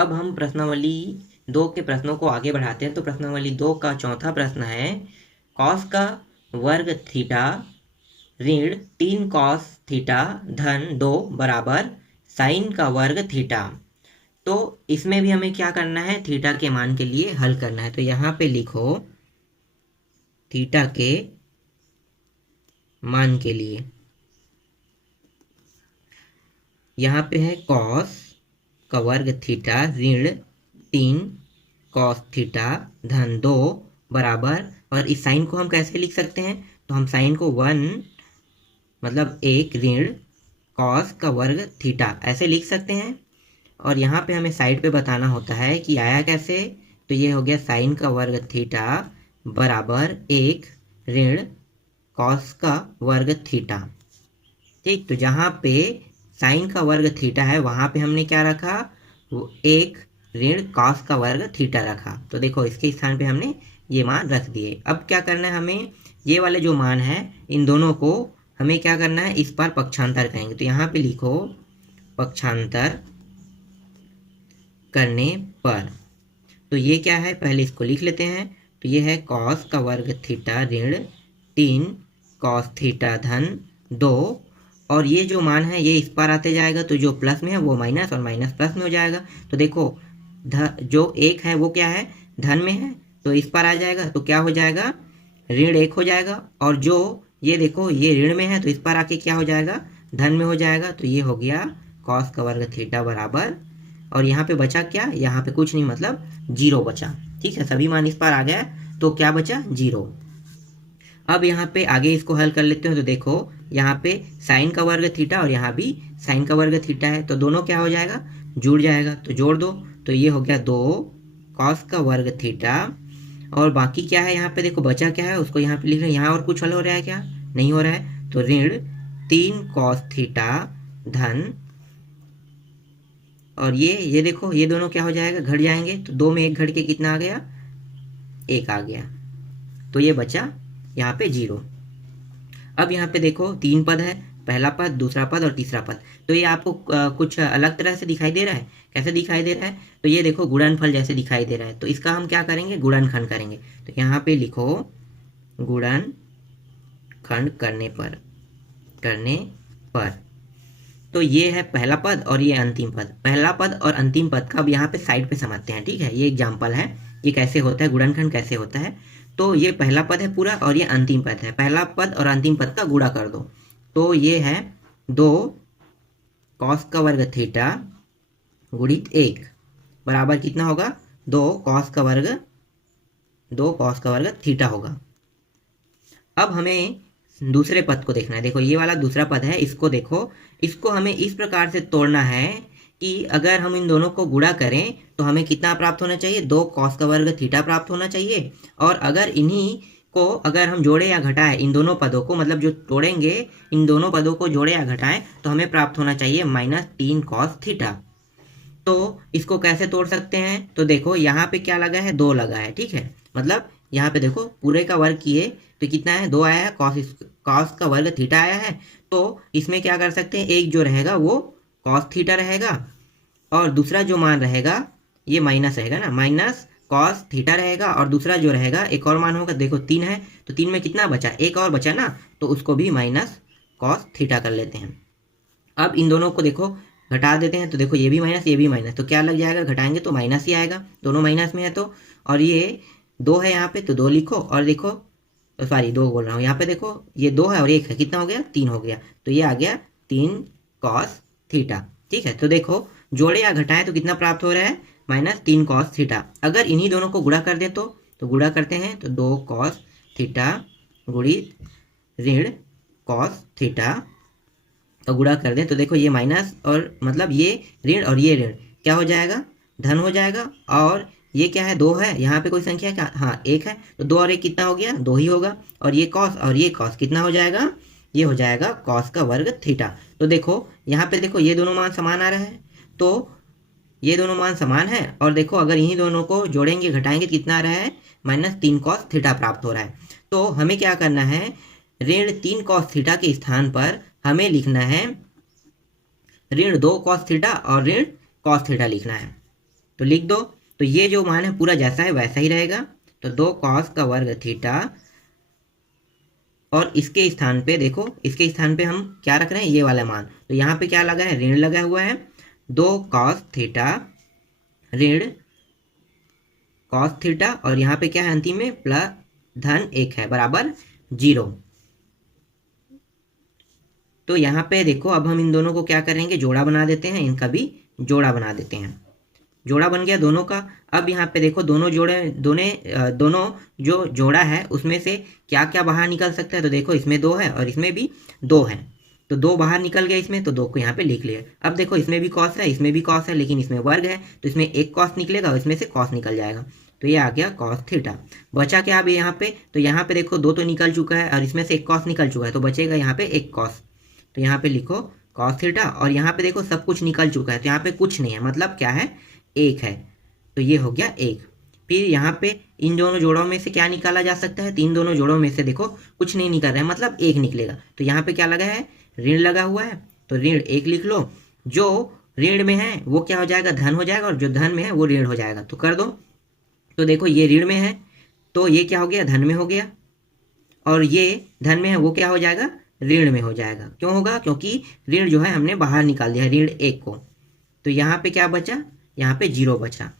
अब हम प्रश्नावली 2 के प्रश्नों को आगे बढ़ाते हैं। तो प्रश्नावली 2 का चौथा प्रश्न है, कॉस का वर्ग थीटा ऋण 3 कॉस थीटा धन 2 बराबर साइन का वर्ग थीटा। तो इसमें भी हमें क्या करना है, थीटा के मान के लिए हल करना है। तो यहाँ पे लिखो थीटा के मान के लिए, यहाँ पे है कॉस का वर्ग थीटा ऋण 3 कॉस थीटा धन 2 बराबर, और इस साइन को हम कैसे लिख सकते हैं, तो हम साइन को 1 मतलब 1 ऋण कॉस का वर्ग थीटा ऐसे लिख सकते हैं। और यहाँ पे हमें साइड पे बताना होता है कि आया कैसे। तो ये हो गया साइन का वर्ग थीटा बराबर 1 ऋण कॉस का वर्ग थीटा। ठीक, तो जहाँ पे साइन का वर्ग थीटा है वहाँ पे हमने क्या रखा, वो 1 ऋण कॉस का वर्ग थीटा रखा। तो देखो इसके स्थान पे हमने ये मान रख दिए। अब क्या करना है हमें, ये वाले जो मान है इन दोनों को हमें क्या करना है, इस पर पक्षांतर करेंगे। तो यहाँ पे लिखो पक्षांतर करने पर। तो ये क्या है, पहले इसको लिख लेते हैं। तो ये है कॉस का वर्ग थीटा ऋण 3 कॉस थीटा धन 2, और ये जो मान है ये इस पर आते जाएगा, तो जो प्लस में है वो माइनस और माइनस प्लस में हो जाएगा। तो देखो जो 1 है वो क्या है, धन में है, तो इस पर आ जाएगा, तो क्या हो जाएगा, ऋण 1 हो जाएगा। और जो ये देखो ये ऋण में है तो इस पर आके क्या हो जाएगा, धन में हो जाएगा। तो ये हो गया कॉस का वर्ग थीटा बराबर, और यहाँ पे बचा क्या, यहाँ पे कुछ नहीं मतलब 0 बचा। ठीक है, सभी मान इस पर आ गया तो क्या बचा, 0। अब यहाँ पे आगे इसको हल कर लेते हैं। तो देखो यहाँ पे साइन का वर्ग थीटा और यहाँ भी साइन का वर्ग थीटा है, तो दोनों क्या हो जाएगा, जुड़ जाएगा। तो जोड़ दो, तो ये हो गया 2 कॉस का वर्ग थीटा, और बाकी क्या है यहाँ पे देखो बचा क्या है उसको यहाँ पे लिख रहे हैं। यहाँ और कुछ हल हो रहा है क्या, नहीं हो रहा है। तो ऋण 3 कॉस थीटा धन, और ये देखो ये दोनों क्या हो जाएगा, घट जाएंगे। तो 2 में 1 घट के कितना आ गया, 1 आ गया। तो ये बचा यहाँ पे 0। अब यहाँ पे देखो 3 पद है, पहला पद, दूसरा पद और तीसरा पद। तो ये आपको कुछ अलग तरह से दिखाई दे रहा है। कैसे दिखाई दे रहा है, तो ये देखो गुणनफल जैसे दिखाई दे रहा है। तो इसका हम क्या करेंगे, गुणनखंड करेंगे। तो यहाँ पे लिखो गुणनखंड करने पर। तो ये है पहला पद और ये अंतिम पद। पहला पद और अंतिम पद का अब यहाँ पे साइड पे समझते हैं। ठीक है, ये एग्जाम्पल है, ये कैसे होता है, गुणनखंड कैसे होता है। तो ये पहला पद है पूरा और ये अंतिम पद है। पहला पद और अंतिम पद का गुणा कर दो। तो ये है 2 कॉस का वर्ग थीटा गुणित 1 बराबर कितना होगा, 2 कॉस का वर्ग थीटा होगा। अब हमें दूसरे पद को देखना है। देखो ये वाला दूसरा पद है, इसको देखो, इसको हमें इस प्रकार से तोड़ना है कि अगर हम इन दोनों को गुणा करें तो हमें कितना प्राप्त होना चाहिए, 2 कॉस का वर्ग थीटा प्राप्त होना चाहिए। और अगर इन्हीं को अगर हम जोड़े या घटाएं, इन दोनों पदों को मतलब जो तोड़ेंगे इन दोनों पदों को जोड़े या घटाएं, तो हमें प्राप्त होना चाहिए -3 कॉस थीटा। तो इसको कैसे तोड़ सकते हैं, तो देखो यहाँ पे क्या लगा है, 2 लगा है। ठीक है, मतलब यहाँ पे देखो पूरे का वर्ग किए तो कितना है, 2 आया है, कॉस का वर्ग थीटा आया है। तो इसमें क्या कर सकते हैं, एक जो रहेगा वो कॉस थीटा रहेगा, और दूसरा जो मान रहेगा ये माइनस रहेगा ना, माइनस कॉस थीटा रहेगा। और दूसरा जो रहेगा एक और मान होगा, देखो 3 है तो 3 में कितना बचा, एक और बचा ना, तो उसको भी माइनस कॉस थीटा कर लेते हैं। अब इन दोनों को देखो घटा देते हैं, तो देखो ये भी माइनस ये भी माइनस, तो क्या लग जाएगा, घटाएंगे तो माइनस ही आएगा, दोनों माइनस में है तो। और ये 2 है यहाँ पे तो 2 लिखो, और देखो सॉरी 2 बोल रहा हूँ, यहाँ पे देखो ये 2 है और 1 है, कितना हो गया, 3 हो गया। तो ये आ गया 3 कॉस थीटा। ठीक है, तो देखो जोड़े या घटाएं तो कितना प्राप्त हो रहा है, -3 कॉस थीटा। अगर इन्हीं दोनों को गुणा कर दे तो गुणा करते हैं, तो 2 कॉस थीटा गुणित ऋण कॉस थीटा, तो गुणा कर दें तो देखो ये माइनस और मतलब ये ऋण और ये ऋण क्या हो जाएगा, धन हो जाएगा। और ये क्या है, 2 है, यहाँ पे कोई संख्या क्या, हाँ 1 है, तो 2 और 1 कितना हो गया, 2 ही होगा। और ये कॉस और ये कॉस कितना हो जाएगा, ये हो जाएगा कॉस का वर्ग थीटा। तो देखो यहाँ पे देखो ये दोनों मान समान आ रहा है, तो ये दोनों मान समान है। और देखो अगर इन्हीं दोनों को जोड़ेंगे घटाएंगे तो कितना आ रहा है, -3 कॉस थीटा प्राप्त हो रहा है। तो हमें क्या करना है, ऋण 3 कॉस थीटा के स्थान पर हमें लिखना है ऋण 2 कॉस थीटा और ऋण कॉस थीटा लिखना है। तो लिख दो। तो ये जो मान है पूरा जैसा है वैसा ही रहेगा। तो 2 कॉस का वर्ग थीटा, और इसके स्थान पे देखो, इसके स्थान पे हम क्या रख रहे हैं, ये वाला मान। तो यहाँ पे क्या लगा है, ऋण लगा हुआ है। 2 कॉस थीटा ऋण कॉस थीटा, और यहाँ पे क्या है अंतिम में प्लस धन 1 है बराबर 0। तो यहाँ पे देखो अब हम इन दोनों को क्या करेंगे, जोड़ा बना देते हैं, इनका भी जोड़ा बना देते हैं। जोड़ा बन गया दोनों का। अब यहाँ पे देखो दोनों दोनों जो जोड़ा है उसमें से क्या क्या बाहर निकल सकता है। तो देखो इसमें 2 है और इसमें भी 2 है, तो 2 बाहर निकल गया इसमें, तो 2 को यहाँ पे लिख लिया। अब देखो इसमें भी कॉस है, इसमें भी कॉस है, लेकिन इसमें वर्ग है तो इसमें एक कॉस निकलेगा और इसमें से कॉस निकल जाएगा। तो ये आ गया कॉस थीटा। बचा क्या अब यहाँ पे, तो यहाँ पे देखो 2 तो निकल चुका है और इसमें से एक कॉस निकल चुका है, तो बचेगा यहाँ पे एक कॉस। तो यहाँ पे लिखो कॉस थीटा, और यहाँ पे देखो सब कुछ निकल चुका है तो यहाँ पे कुछ नहीं है, मतलब क्या है, 1 है। तो ये हो गया 1। फिर यहाँ पे इन दोनों जोड़ों में से क्या निकाला जा सकता है, 3 दोनों जोड़ों में से देखो कुछ नहीं निकल रहा है, मतलब 1 निकलेगा। तो यहाँ पे क्या लगा है, ऋण लगा हुआ है, तो ऋण 1 लिख लो। जो ऋण में है वो क्या हो जाएगा, धन हो जाएगा, और जो धन में है वो ऋण हो जाएगा। तो कर दो। तो देखो ये ऋण में है तो ये क्या हो गया, धन में हो गया, और ये धन में है वो क्या हो जाएगा, ऋण में हो जाएगा। क्यों होगा, क्योंकि ऋण जो है हमने बाहर निकाल दिया, ऋण 1 को। तो यहाँ पे क्या बचा, यहाँ पे 0 बचा।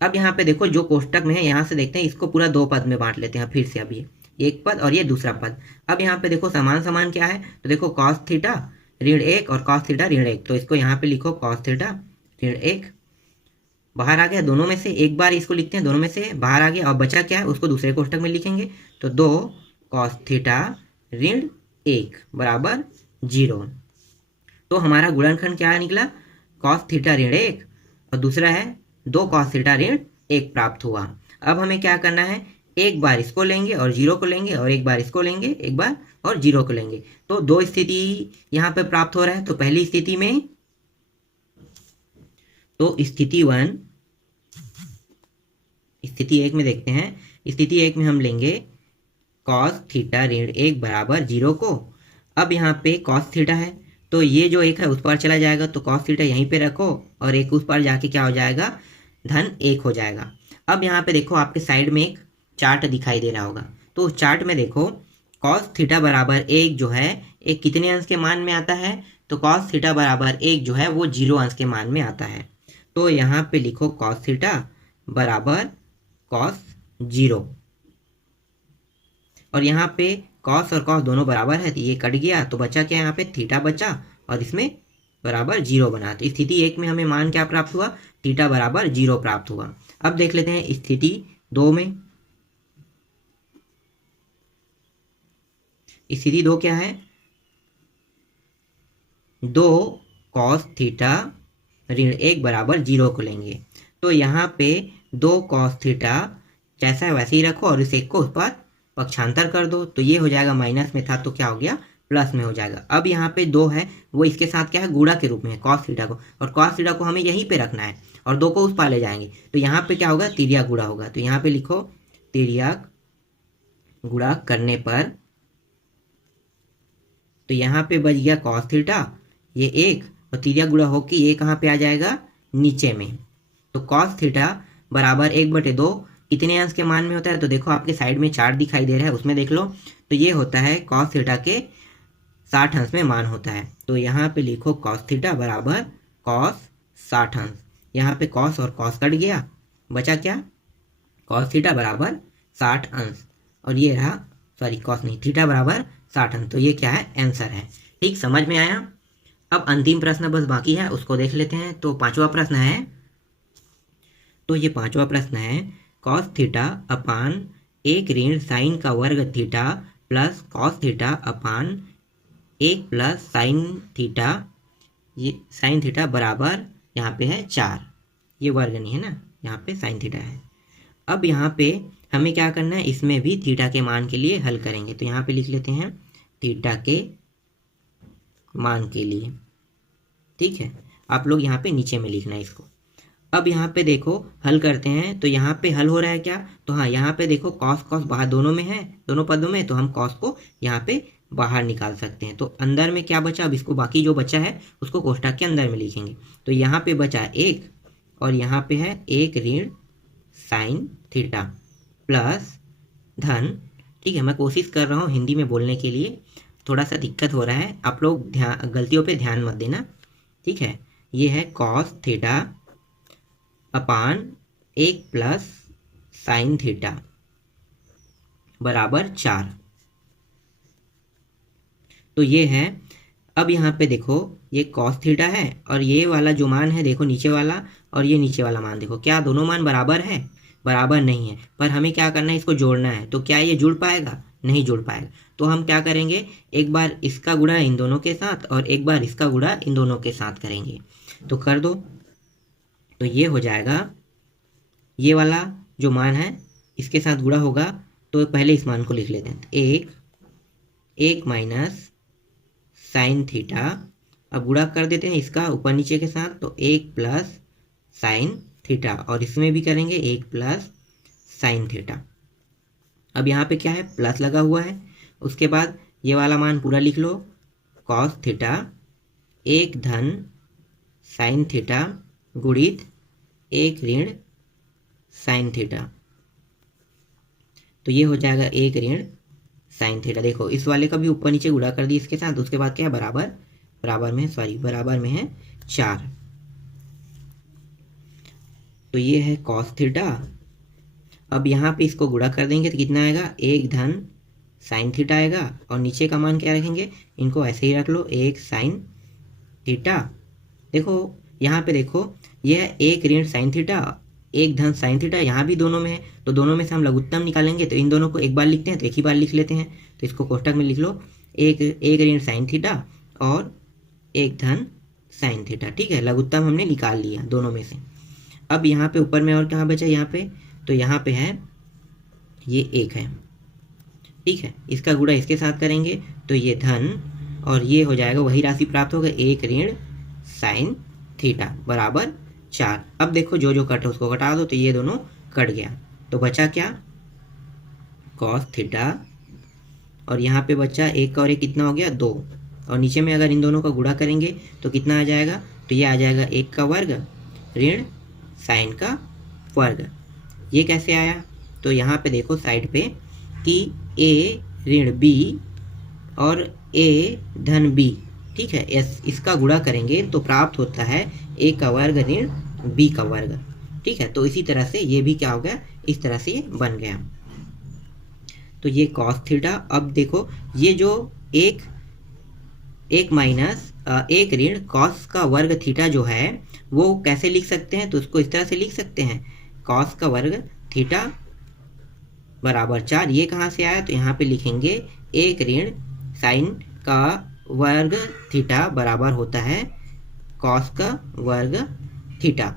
अब यहाँ पे देखो जो कोष्टक में है, यहाँ से देखते हैं, इसको पूरा 2 पद में बांट लेते हैं फिर से। अब ये एक पद और ये दूसरा पद। अब यहाँ पे देखो समान समान क्या है, तो देखो कॉस थीटा ऋण 1 और कॉस थीटा ऋण 1, तो इसको यहाँ पे लिखो कॉस थीटा ऋण 1। बाहर आ गया दोनों में से, एक बार इसको लिखते हैं, दोनों में से बाहर आ गया, और बचा क्या है उसको दूसरे कोष्टक में लिखेंगे। तो 2 कॉस थीटा ऋण 1 बराबर 0। तो हमारा गुणनखंड क्या निकला, कॉस थीटा ऋण 1, और दूसरा है 2 कॉस थीटा ऋण 1 प्राप्त हुआ। अब हमें क्या करना है, एक बार इसको लेंगे और 0 को लेंगे, और एक बार इसको लेंगे एक बार और 0 को लेंगे। तो 2 स्थिति यहाँ पे प्राप्त हो रहा है। तो पहली स्थिति में, तो स्थिति 1 में देखते हैं। स्थिति 1 में हम लेंगे कॉस थीटा ऋण 1 बराबर 0 को। अब यहाँ पे कॉस थीटा है तो ये जो 1 है उस पर चला जाएगा, तो कॉस थीटा यहीं पे रखो, और 1 उस पर जाके क्या हो जाएगा, धन 1 हो जाएगा। अब यहाँ पे देखो आपके साइड में एक चार्ट दिखाई दे रहा होगा, तो उस चार्ट में देखो कॉस थीटा बराबर 1 जो है एक कितने अंश के मान में आता है, तो कॉस थीटा बराबर 1 जो है वो 0 अंश के मान में आता है। तो यहाँ पे लिखो कॉस थीटा बराबर कॉस 0, और यहाँ पे कॉस और कॉस दोनों बराबर है तो ये कट गया, तो बचा क्या, यहाँ पे थीटा बचा और इसमें बराबर 0 बना। तो स्थिति 1 में हमें मान क्या प्राप्त हुआ, थीटा बराबर 0 प्राप्त हुआ। अब देख लेते हैं स्थिति 2 में। स्थिति 2 क्या है, 2 कॉस थीटा ऋण 1 बराबर 0 को लेंगे। तो यहाँ पे 2 कॉस थीटा जैसा है वैसे ही रखो, और इस 1 को उस पर पक्षांतर कर दो, तो ये हो जाएगा, माइनस में था तो क्या हो गया, प्लस में हो जाएगा। अब यहाँ पे 2 है वो इसके साथ क्या है, गुणा के रूप में है कॉस थीटा को, और कॉस थीटा को हमें यहीं पे रखना है, और 2 को उस पार ले जाएंगे। तो यहाँ पे क्या होगा, तिर्यक गुणा होगा। तो यहाँ पे लिखो तिर्यक गुणा करने पर, तो यहाँ पे बच गया कॉस थीटा ये 1, और तिर्यक गुणा होकर ये कहाँ पे आ जाएगा, नीचे में। तो कॉस थीटा बराबर 1/2 कितने अंश के मान में होता है, तो देखो आपके साइड में चार्ट दिखाई दे रहा है उसमें देख लो, तो ये होता है कॉस थीटा के 60 अंश में मान होता है। तो यहाँ पे लिखो कॉस थीटा बराबर कॉस 60 अंश। यहाँ पे कॉस और कॉस कट गया, बचा क्या, कॉस थीटा बराबर 60 अंश, और ये रहा, सॉरी कॉस नहीं, थीटा बराबर 60 अंश। तो ये क्या है, आंसर है। ठीक, समझ में आया। अब अंतिम प्रश्न बस बाकी है, उसको देख लेते हैं। तो 5वां प्रश्न है, तो ये 5वां प्रश्न है, कॉस थीटा अपान 1 ऋण साइन का वर्ग theta plus cos theta upon 1 plus sine theta, ये साइन थीटा बराबर यहाँ पे है 4, ये वर्ग नहीं है ना, यहाँ पे साइन थीटा है। अब यहाँ पे हमें क्या करना है, इसमें भी थीटा के मान के लिए हल करेंगे। तो यहाँ पे लिख लेते हैं थीटा के मान के लिए। ठीक है, आप लोग यहाँ पे नीचे में लिखना है इसको। अब यहाँ पे देखो हल करते हैं, तो यहाँ पे हल हो रहा है क्या, तो हाँ यहाँ पे देखो कॉस कॉस बाहर दोनों में है, दोनों पदों में, तो हम कॉस को यहाँ पे बाहर निकाल सकते हैं। तो अंदर में क्या बचा, अब इसको बाकी जो बचा है उसको कोष्टक के अंदर में लिखेंगे। तो यहाँ पे बचा 1 और यहाँ पे है 1 ऋण साइन थीटा प्लस धन, ठीक है। मैं कोशिश कर रहा हूँ हिंदी में बोलने के लिए, थोड़ा सा दिक्कत हो रहा है, आप लोग गलतियों पे ध्यान मत देना, ठीक है। ये है cos theta upon 1 plus sine theta बराबर 4। तो ये है। अब यहाँ पे देखो ये कॉस थीटा है और ये वाला जो मान है देखो नीचे वाला और ये नीचे वाला मान देखो, क्या दोनों मान बराबर है? बराबर नहीं है, पर हमें क्या करना है, इसको जोड़ना है। तो क्या ये जुड़ पाएगा? नहीं जुड़ पाएगा। तो हम क्या करेंगे, एक बार इसका गुणा इन दोनों के साथ और एक बार इसका गुणा इन दोनों के साथ करेंगे। तो कर दो। तो ये हो जाएगा, ये वाला जो मान है इसके साथ गुणा होगा, तो पहले इस मान को लिख लेते हैं। एक माइनस साइन थीटा, अब गुणा कर देते हैं इसका ऊपर नीचे के साथ, तो 1 प्लस साइन थीटा, और इसमें भी करेंगे 1 प्लस साइन थीटा। अब यहाँ पे क्या है, प्लस लगा हुआ है। उसके बाद ये वाला मान पूरा लिख लो, कॉस थीटा 1 धन साइन थीटा गुणित 1 ऋण साइन थीटा। तो ये हो जाएगा 1 ऋण साइन थीटा। देखो इस वाले का भी ऊपर नीचे गुणा कर दी इसके साथ। उसके बाद क्या है, बराबर में है 4। तो ये है कॉस थीटा। अब यहाँ पे इसको गुणा कर देंगे तो कितना आएगा, 1 धन साइन थीटा आएगा, और नीचे का मान क्या रखेंगे, इनको ऐसे ही रख लो, 1 साइन थीटा। देखो यहाँ पे देखो ये है 1 ऋण साइन थीटा 1 धन साइन थीटा, यहाँ भी दोनों में है, तो दोनों में से हम लघुत्तम निकालेंगे। तो इन दोनों को एक बार लिखते हैं तो एक ही बार लिख लेते हैं। तो इसको कोष्टक में लिख लो, 1 ऋण साइन थीटा और 1 धन साइन थीटा, ठीक है। लघुत्तम हमने निकाल लिया दोनों में से। अब यहाँ पे ऊपर में और कहाँ बचा, यहाँ पे, तो यहाँ पे है ये 1 है, ठीक है। इसका गुणा इसके साथ करेंगे तो ये धन, और ये हो जाएगा वही राशि प्राप्त होगा, 1 ऋण साइन थीटा बराबर 4। अब देखो जो जो कट है उसको घटा दो, तो ये दोनों कट गया, तो बचा क्या, कॉस थीटा, और यहाँ पे बचा 1 और 1 कितना हो गया, 2, और नीचे में अगर इन दोनों का गुणा करेंगे तो कितना आ जाएगा, तो ये आ जाएगा 1 का वर्ग ऋण साइन का वर्ग। ये कैसे आया, तो यहाँ पे देखो साइड पे कि a ऋण b और a धन b, ठीक है। इसका गुणा करेंगे तो प्राप्त होता है a का वर्ग ऋण b का वर्ग, ठीक है। तो इसी तरह से ये भी क्या हो गया, इस तरह से ये बन गया। तो ये कॉस थीटा। अब देखो ये जो एक माइनस 1 ऋण कॉस का वर्ग थीटा जो है वो कैसे लिख सकते हैं, तो उसको इस तरह से लिख सकते हैं, कॉस का वर्ग थीटा बराबर 4। ये कहाँ से आया, तो यहाँ पे लिखेंगे 1 ऋण साइन का वर्ग थीटा बराबर होता है कॉस का वर्ग थीटा।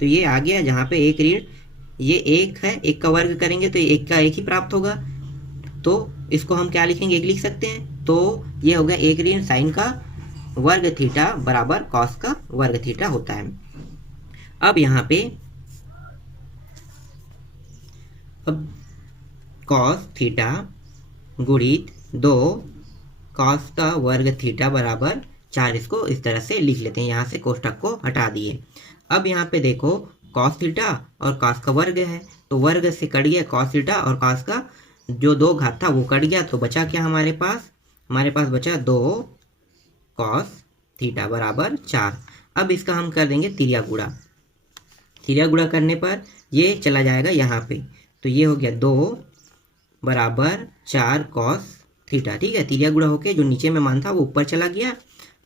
तो ये आ गया, जहाँ पे 1 ऋण, ये 1 है, 1 का वर्ग करेंगे तो 1 का 1 ही प्राप्त होगा, तो इसको हम क्या लिखेंगे, 1 लिख सकते हैं। तो ये हो गया 1 ऋण साइन का वर्ग थीटा बराबर कॉस का वर्ग थीटा होता है। अब यहाँ पे अब कॉस थीटा गुणित 2 कॉस का वर्ग थीटा बराबर 4, इसको इस तरह से लिख लेते हैं। यहाँ से कोष्टक को हटा दिए। अब यहाँ पे देखो कॉस थीटा और कॉस का वर्ग है, तो वर्ग से कट गया कॉस थीटा, और कॉस का जो 2 घात था वो कट गया, तो बचा क्या हमारे पास बचा 2 कॉस थीटा बराबर 4। अब इसका हम कर देंगे तिर्या गुणा करने पर ये चला जाएगा यहाँ पे, तो ये हो गया 2 बराबर 4 कॉस थीटा, ठीक है। तिर्या गुणा होके जो नीचे में मान था वो ऊपर चला गया,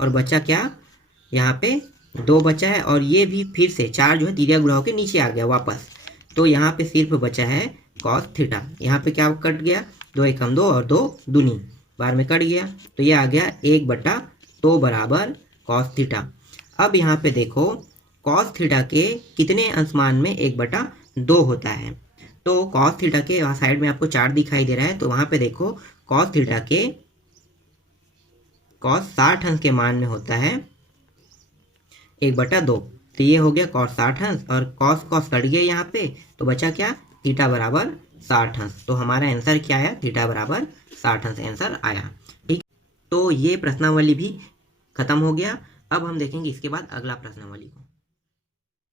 और बचा क्या, यहाँ पे 2 बचा है, और ये भी फिर से 4 जो है तिर्या गुणा होके नीचे आ गया वापस। तो यहाँ पे सिर्फ बचा है कॉस थीटा। यहाँ पे क्या कट गया, 2 एकम 2 और 2 दूनी बार में कट गया, तो ये आ गया 1/2 बराबर कॉस थीटा। अब यहाँ पे देखो कॉस थीटा के कितने अंशमान में 1/2 होता है, तो कॉस थीटा के साइड में आपको 4 दिखाई दे रहा है, तो वहाँ पे देखो कॉस थीटा के कॉस 60 अंश के मान में होता है 1/2। तो ये हो गया कॉस 60 अंश, और कॉस कट गया यहाँ पे, तो बचा क्या, थीटा बराबर 60 अंश। तो हमारा आंसर क्या आया, थीटा बराबर 60 अंश आंसर आया, ठीक। तो ये प्रश्नावली भी खत्म हो गया। अब हम देखेंगे इसके बाद अगला प्रश्नावली को।